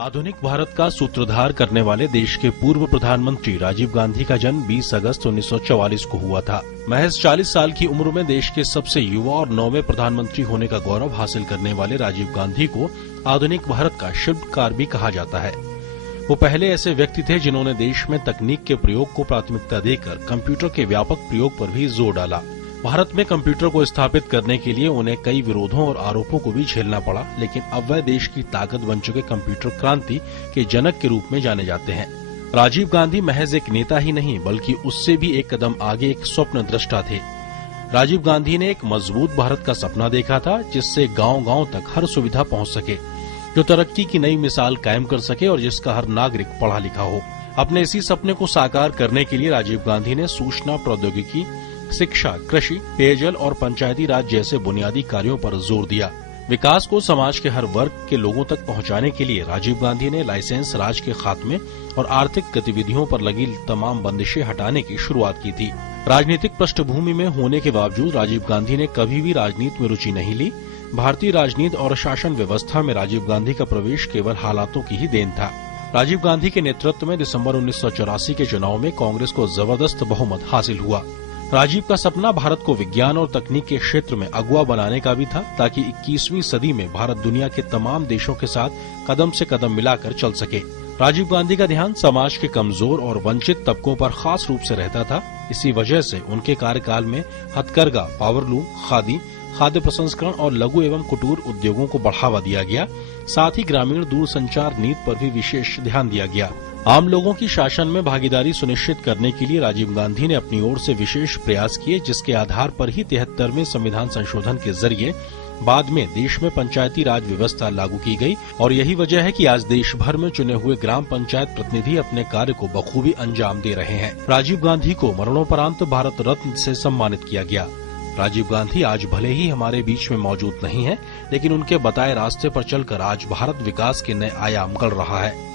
आधुनिक भारत का सूत्रधार करने वाले देश के पूर्व प्रधानमंत्री राजीव गांधी का जन्म 20 अगस्त 1944 को हुआ था। महज 40 साल की उम्र में देश के सबसे युवा और 9वें प्रधानमंत्री होने का गौरव हासिल करने वाले राजीव गांधी को आधुनिक भारत का शिल्पकार भी कहा जाता है। वो पहले ऐसे व्यक्ति थे जिन्होंने देश में तकनीक के प्रयोग को प्राथमिकता देकर कंप्यूटर के व्यापक प्रयोग पर भी जोर डाला। भारत में कंप्यूटर को स्थापित करने के लिए उन्हें कई विरोधों और आरोपों को भी झेलना पड़ा, लेकिन अब वह देश की ताकत बन चुके कंप्यूटर क्रांति के जनक के रूप में जाने जाते हैं। राजीव गांधी महज एक नेता ही नहीं बल्कि उससे भी एक कदम आगे एक स्वप्न दृष्टा थे। राजीव गांधी ने एक मजबूत भारत का सपना देखा था, जिससे गांव-गांव तक हर सुविधा पहुंच सके, जो तरक्की की नई मिसाल कायम कर सके और जिसका हर नागरिक पढ़ा लिखा हो। अपने इसी सपने को साकार करने के लिए राजीव गांधी ने सूचना प्रौद्योगिकी, शिक्षा, कृषि, पेयजल और पंचायती राज जैसे बुनियादी कार्यों पर जोर दिया। विकास को समाज के हर वर्ग के लोगों तक पहुंचाने के लिए राजीव गांधी ने लाइसेंस राज के खात्मे और आर्थिक गतिविधियों पर लगी तमाम बंदिशें हटाने की शुरुआत की थी। राजनीतिक पृष्ठभूमि में होने के बावजूद राजीव गांधी ने कभी भी राजनीति में रुचि नहीं ली। भारतीय राजनीति और शासन व्यवस्था में राजीव गांधी का प्रवेश केवल हालातों की ही देन था। राजीव गांधी के नेतृत्व में दिसंबर 1984 के चुनाव में कांग्रेस को जबरदस्त बहुमत हासिल हुआ। राजीव का सपना भारत को विज्ञान और तकनीक के क्षेत्र में अगुवा बनाने का भी था, ताकि 21वीं सदी में भारत दुनिया के तमाम देशों के साथ कदम से कदम मिलाकर चल सके। राजीव गांधी का ध्यान समाज के कमजोर और वंचित तबकों पर खास रूप से रहता था। इसी वजह से उनके कार्यकाल में हथकरघा, पावरलूम, खादी, खाद्य प्रसंस्करण और लघु एवं कुटीर उद्योगों को बढ़ावा दिया गया। साथ ही ग्रामीण दूरसंचार नीति पर भी विशेष ध्यान दिया गया। आम लोगों की शासन में भागीदारी सुनिश्चित करने के लिए राजीव गांधी ने अपनी ओर से विशेष प्रयास किए, जिसके आधार पर ही 73वें संविधान संशोधन के जरिए बाद में देश में पंचायती राज व्यवस्था लागू की गई। और यही वजह है कि आज देश भर में चुने हुए ग्राम पंचायत प्रतिनिधि अपने कार्य को बखूबी अंजाम दे रहे हैं। राजीव गांधी को मरणोपरांत भारत रत्न से सम्मानित किया गया। राजीव गांधी आज भले ही हमारे बीच में मौजूद नहीं है, लेकिन उनके बताए रास्ते पर चलकर आज भारत विकास के नए आयाम गढ़ रहा है।